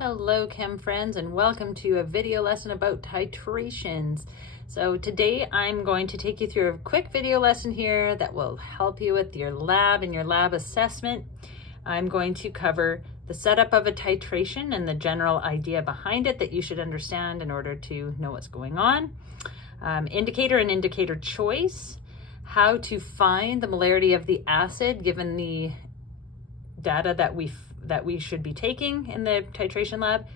Hello chem friends, and welcome to a video lesson about titrations. So today I'm going to take you through a quick video lesson here that will help you with your lab and your lab assessment. I'm going to cover the setup of a titration and the general idea behind it that you should understand in order to know what's going on. Indicator and indicator choice, how to find the molarity of the acid given the data that we should be taking in the titration lab,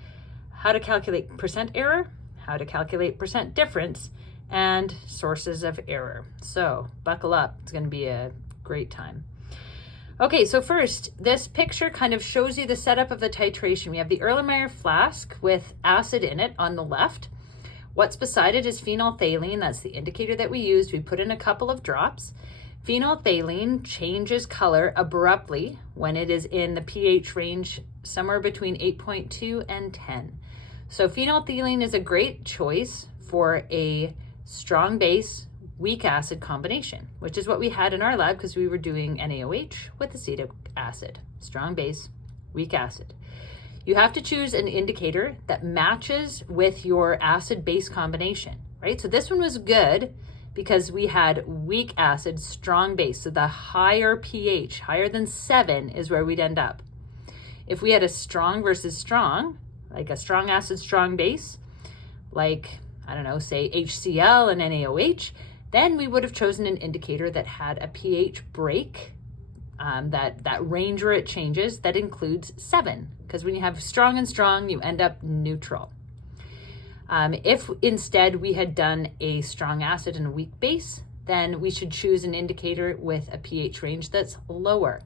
how to calculate percent error, how to calculate percent difference, and sources of error. So buckle up, it's going to be a great time. Okay, so first, this picture kind of shows you the setup of the titration. We have the Erlenmeyer flask with acid in it on the left. What's beside it is phenolphthalein. That's the indicator that we used. We put in a couple of drops. Phenolphthalein changes color abruptly when it is in the pH range somewhere between 8.2 and 10. So phenolphthalein is a great choice for a strong base, weak acid combination, which is what we had in our lab because we were doing NaOH with acetic acid. Strong base, weak acid. You have to choose an indicator that matches with your acid-base combination, right? So this one was good because we had weak acid, strong base. So the higher pH, higher than 7 is where we'd end up. If we had a strong versus strong, like a strong acid, strong base, like, I don't know, say HCl and NaOH, then we would have chosen an indicator that had a pH break, that range where it changes, that includes 7. Because when you have strong and strong, you end up neutral. If instead we had done a strong acid and a weak base, then we should choose an indicator with a pH range that's lower.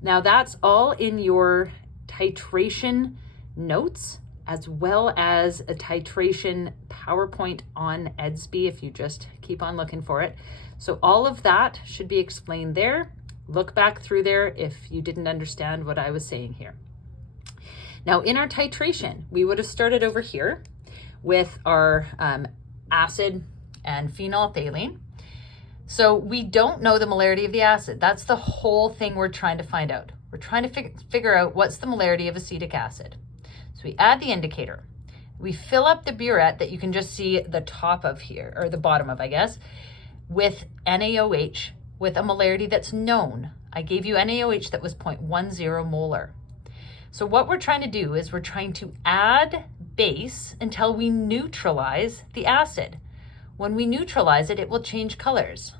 Now that's all in your titration notes, as well as a titration PowerPoint on EDSB if you just keep on looking for it. So all of that should be explained there. Look back through there if you didn't understand what I was saying here. Now in our titration, we would have started over here with our acid and phenolphthalein. So we don't know the molarity of the acid. That's the whole thing we're trying to find out. We're trying to figure out what's the molarity of acetic acid. So we add the indicator. We fill up the burette that you can just see the top of here, or the bottom of, I guess, with NaOH with a molarity that's known. I gave you NaOH that was 0.10 molar. So what we're trying to do is we're trying to add base until we neutralize the acid. When we neutralize it, it will change colors.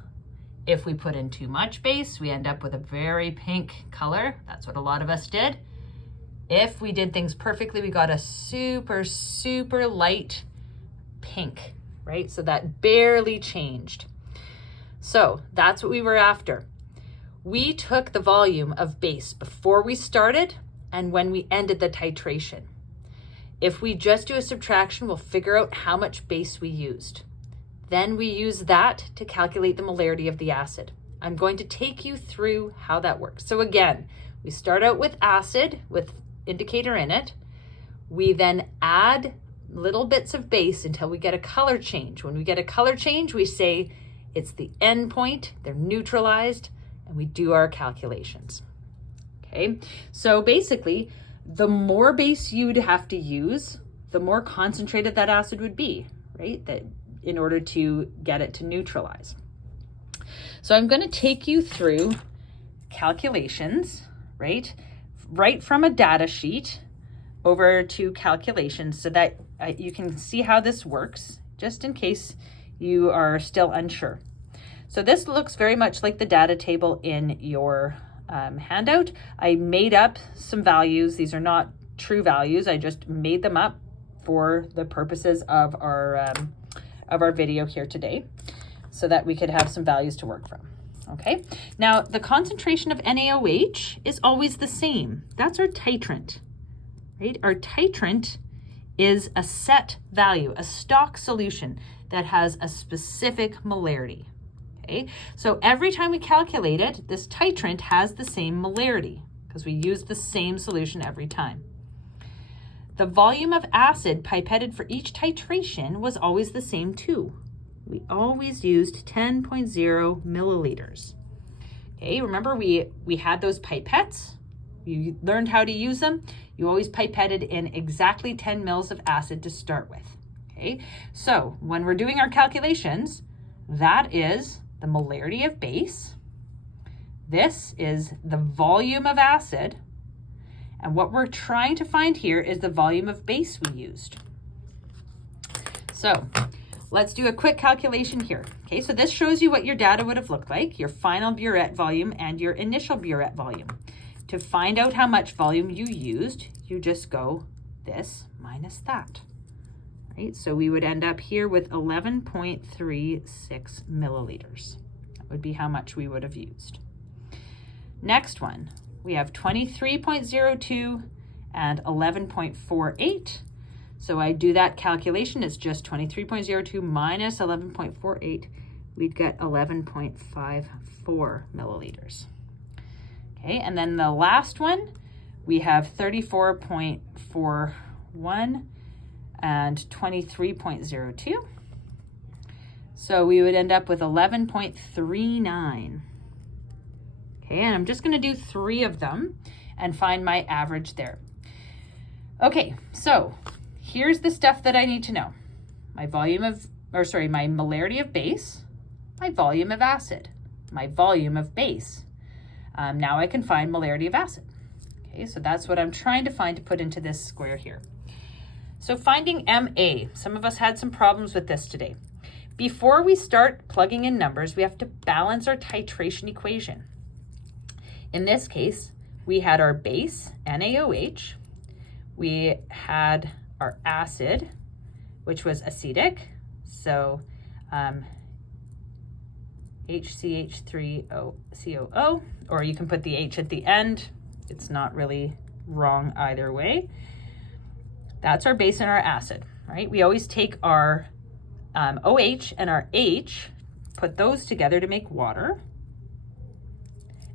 If we put in too much base, we end up with a very pink color. That's what a lot of us did. If we did things perfectly, we got a super, super light pink, right? So that barely changed. So that's what we were after. We took the volume of base before we started and when we ended the titration. If we just do a subtraction, we'll figure out how much base we used. Then we use that to calculate the molarity of the acid. I'm going to take you through how that works. So again, we start out with acid with indicator in it. We then add little bits of base until we get a color change. When we get a color change, we say it's the end point, they're neutralized, and we do our calculations. Okay, so basically, the more base you'd have to use, the more concentrated that acid would be, right? That in order to get it to neutralize. So I'm going to take you through calculations, right? Right from a data sheet over to calculations so that you can see how this works, just in case you are still unsure. So this looks very much like the data table in your handout. I made up some values. These are not true values. I just made them up for the purposes of our video here today so that we could have some values to work from. Okay, now the concentration of NaOH is always the same. That's our titrant, right? Our titrant is a set value, a stock solution that has a specific molarity. Okay, so every time we calculate it, this titrant has the same molarity because we use the same solution every time. The volume of acid pipetted for each titration was always the same too. We always used 10.0 milliliters. Okay, remember we had those pipettes, you learned how to use them, you always pipetted in exactly 10 mils of acid to start with. Okay, so when we're doing our calculations, that is the molarity of base. This is the volume of acid. And what we're trying to find here is the volume of base we used. So let's do a quick calculation here. Okay, so this shows you what your data would have looked like, your final burette volume and your initial burette volume. To find out how much volume you used, you just go this minus that. Right? So we would end up here with 11.36 milliliters. That would be how much we would have used. Next one, we have 23.02 and 11.48. So I do that calculation, it's just 23.02 minus 11.48. We'd get 11.54 milliliters. Okay, and then the last one, we have 34.41 and 23.02. So we would end up with 11.39. Okay, and I'm just going to do 3 of them and find my average there. Okay, so here's the stuff that I need to know. My molarity of base, my volume of acid, my volume of base. Now I can find molarity of acid. Okay, so that's what I'm trying to find to put into this square here. So finding MA, some of us had some problems with this today. Before we start plugging in numbers, we have to balance our titration equation. In this case, we had our base, NaOH. We had our acid, which was acetic, so HCH3COO, or you can put the H at the end. It's not really wrong either way. That's our base and our acid, right? We always take our OH and our H, put those together to make water.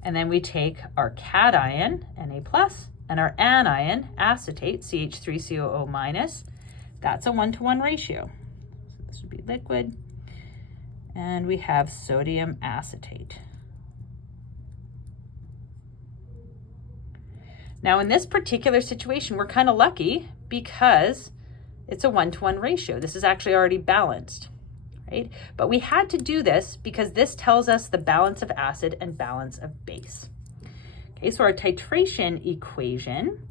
And then we take our cation, Na+, and our anion, acetate, CH3COO-. That's a 1-to-1 ratio. So this would be liquid. And we have sodium acetate. Now in this particular situation, we're kind of lucky because it's a 1-to-1 ratio. This is actually already balanced, right? But we had to do this because this tells us the balance of acid and balance of base. Okay, so our titration equation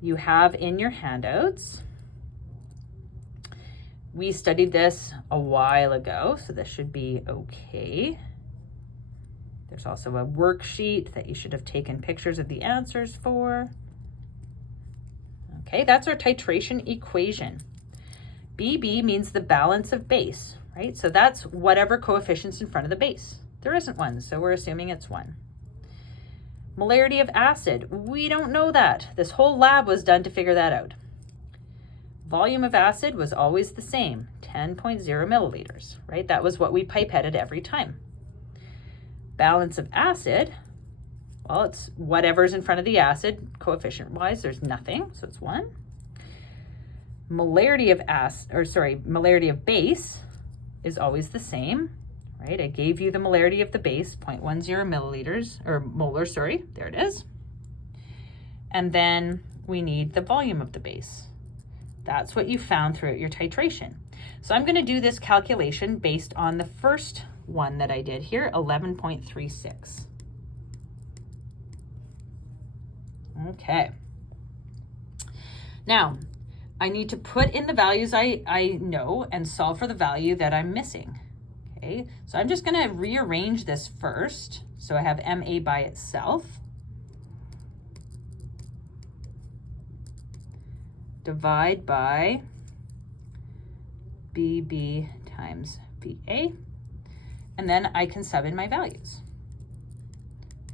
you have in your handouts. We studied this a while ago, so this should be okay. There's also a worksheet that you should have taken pictures of the answers for. Okay, that's our titration equation. BB means the balance of base, right? So that's whatever coefficient's in front of the base. There isn't one, so we're assuming it's 1. Molarity of acid, we don't know that. This whole lab was done to figure that out. Volume of acid was always the same, 10.0 milliliters, right? That was what we pipetted every time. Balance of acid, well, it's whatever's in front of the acid, coefficient-wise, there's nothing, so it's 1. Molarity of molarity of base is always the same, right? I gave you the molarity of the base, 0.10 milliliters, or molar, sorry, there it is. And then we need the volume of the base. That's what you found throughout your titration. So I'm going to do this calculation based on the first one that I did here, 11.36. Okay. Now, I need to put in the values I know and solve for the value that I'm missing. Okay, so I'm just going to rearrange this first. So I have MA by itself. Divide by BB times VA. And then I can sub in my values.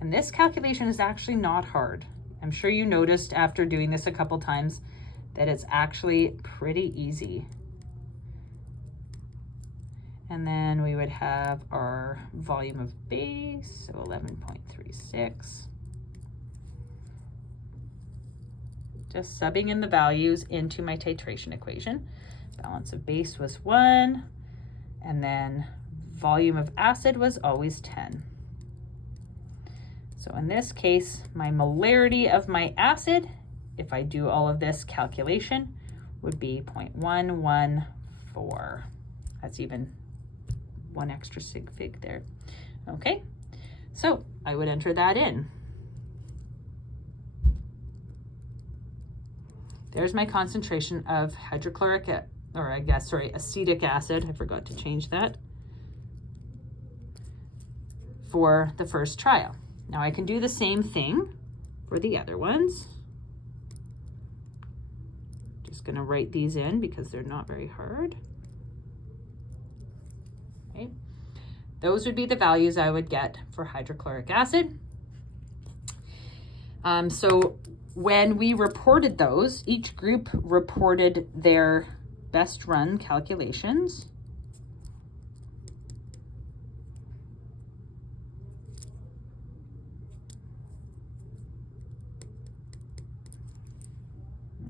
And this calculation is actually not hard. I'm sure you noticed after doing this a couple times that it's actually pretty easy. And then we would have our volume of base, so 11.36. Just subbing in the values into my titration equation. Balance of base was 1, and then volume of acid was always 10. So in this case, my molarity of my acid, if I do all of this calculation, would be 0.114. That's even one extra sig fig there. Okay, so I would enter that in. There's my concentration of acetic acid. I forgot to change that for the first trial. Now I can do the same thing for the other ones. Just gonna write these in because they're not very hard. Okay. Those would be the values I would get for hydrochloric acid. So when we reported those, each group reported their best run calculations.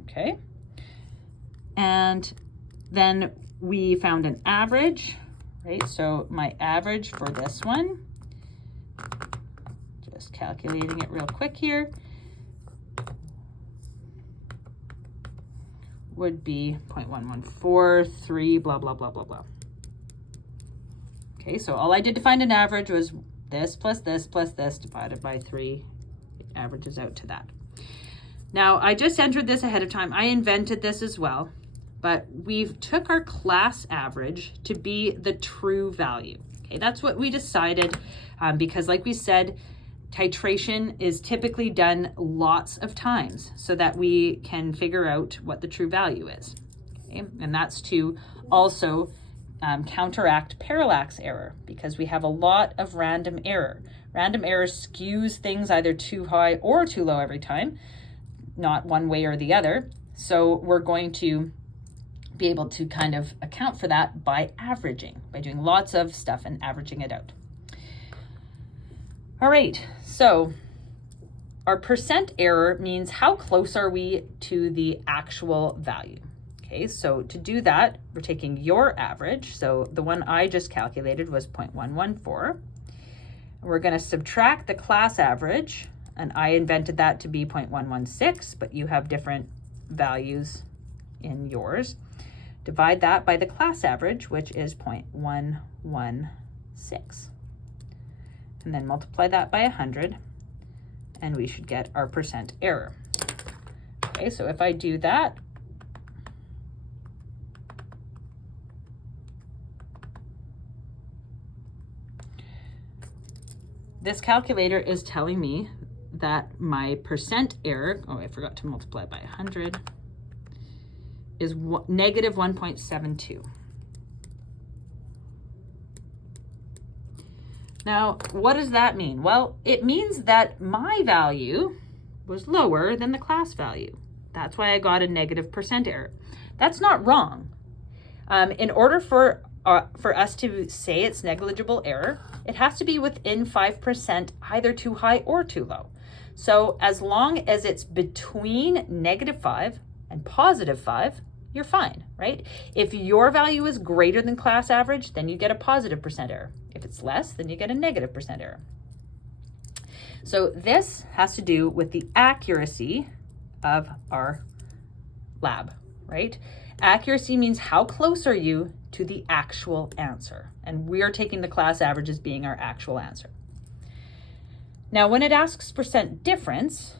Okay. And then we found an average, right? So my average for this one, just calculating it real quick here, would be 0.1143, blah, blah, blah, blah, blah. Okay, so all I did to find an average was this plus this plus this divided by 3. It averages out to that. Now, I just entered this ahead of time. I invented this as well, but we've took our class average to be the true value. Okay, that's what we decided because like we said, titration is typically done lots of times so that we can figure out what the true value is. Okay? And that's to also counteract parallax error because we have a lot of random error. Random error skews things either too high or too low every time, not one way or the other. So we're going to be able to kind of account for that by averaging, by doing lots of stuff and averaging it out. All right, so our percent error means how close are we to the actual value. Okay, so to do that, we're taking your average. So the one I just calculated was 0.114. We're going to subtract the class average, and I invented that to be 0.116, but you have different values in yours. Divide that by the class average, which is 0.116. And then multiply that by 100, and we should get our percent error. Okay, so if I do that, this calculator is telling me that my percent error, oh, I forgot to multiply by 100, is negative 1.72. Now, what does that mean? Well, it means that my value was lower than the class value. That's why I got a negative percent error. That's not wrong. In order for us to say it's negligible error, it has to be within 5%, either too high or too low. So as long as it's between -5 and +5, you're fine, right? If your value is greater than class average, then you get a positive percent error. If it's less, then you get a negative percent error. So this has to do with the accuracy of our lab, right? Accuracy means how close are you to the actual answer? And we are taking the class average as being our actual answer. Now, when it asks percent difference,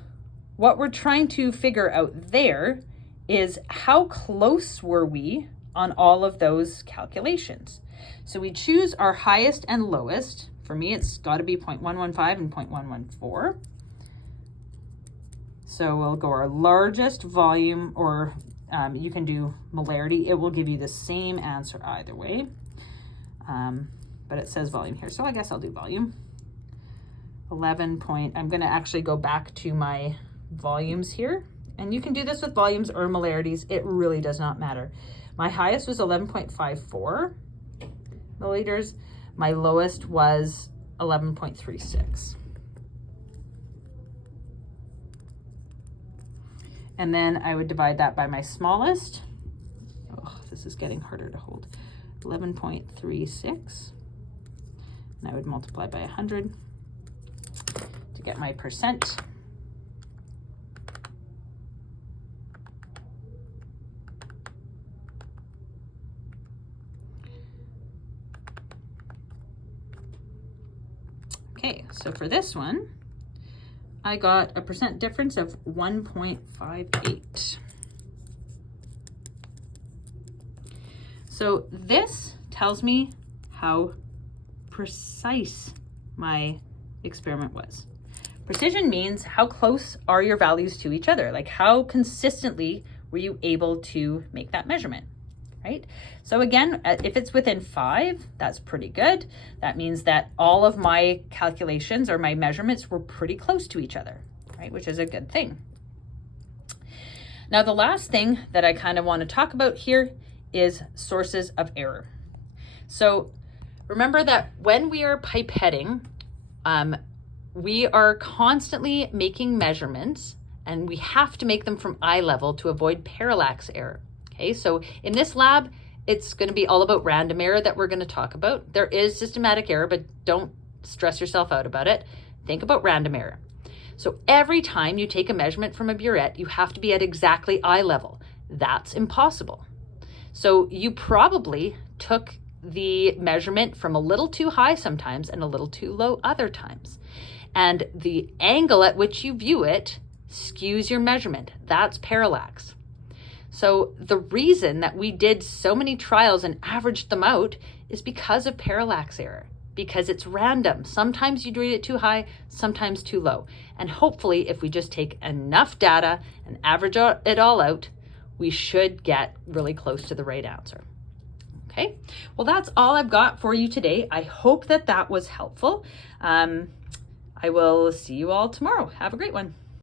what we're trying to figure out there is how close were we on all of those calculations. So we choose our highest and lowest. For me, it's got to be 0.115 and 0.114. So we'll go our largest volume, or you can do molarity. It will give you the same answer either way. But it says volume here, so I guess I'll do volume. 11 point, I'm going to actually go back to my volumes here. And you can do this with volumes or molarities. It really does not matter. My highest was 11.54 milliliters. My lowest was 11.36. And then I would divide that by my smallest. Oh, this is getting harder to hold. 11.36. And I would multiply by 100 to get my percent. Okay, so for this one, I got a percent difference of 1.58. So this tells me how precise my experiment was. Precision means how close are your values to each other? Like how consistently were you able to make that measurement, right? So again, if it's within 5, that's pretty good. That means that all of my calculations or my measurements were pretty close to each other, right? Which is a good thing. Now, the last thing that I kind of want to talk about here is sources of error. So remember that when we are pipetting, we are constantly making measurements, and we have to make them from eye level to avoid parallax error. Okay, so in this lab, it's going to be all about random error that we're going to talk about. There is systematic error, but don't stress yourself out about it. Think about random error. So every time you take a measurement from a burette, you have to be at exactly eye level. That's impossible. So you probably took the measurement from a little too high sometimes and a little too low other times. And the angle at which you view it skews your measurement. That's parallax. So the reason that we did so many trials and averaged them out is because of parallax error, because it's random. Sometimes you read it too high, sometimes too low. And hopefully if we just take enough data and average it all out, we should get really close to the right answer. Okay, well, that's all I've got for you today. I hope that that was helpful. I will see you all tomorrow. Have a great one.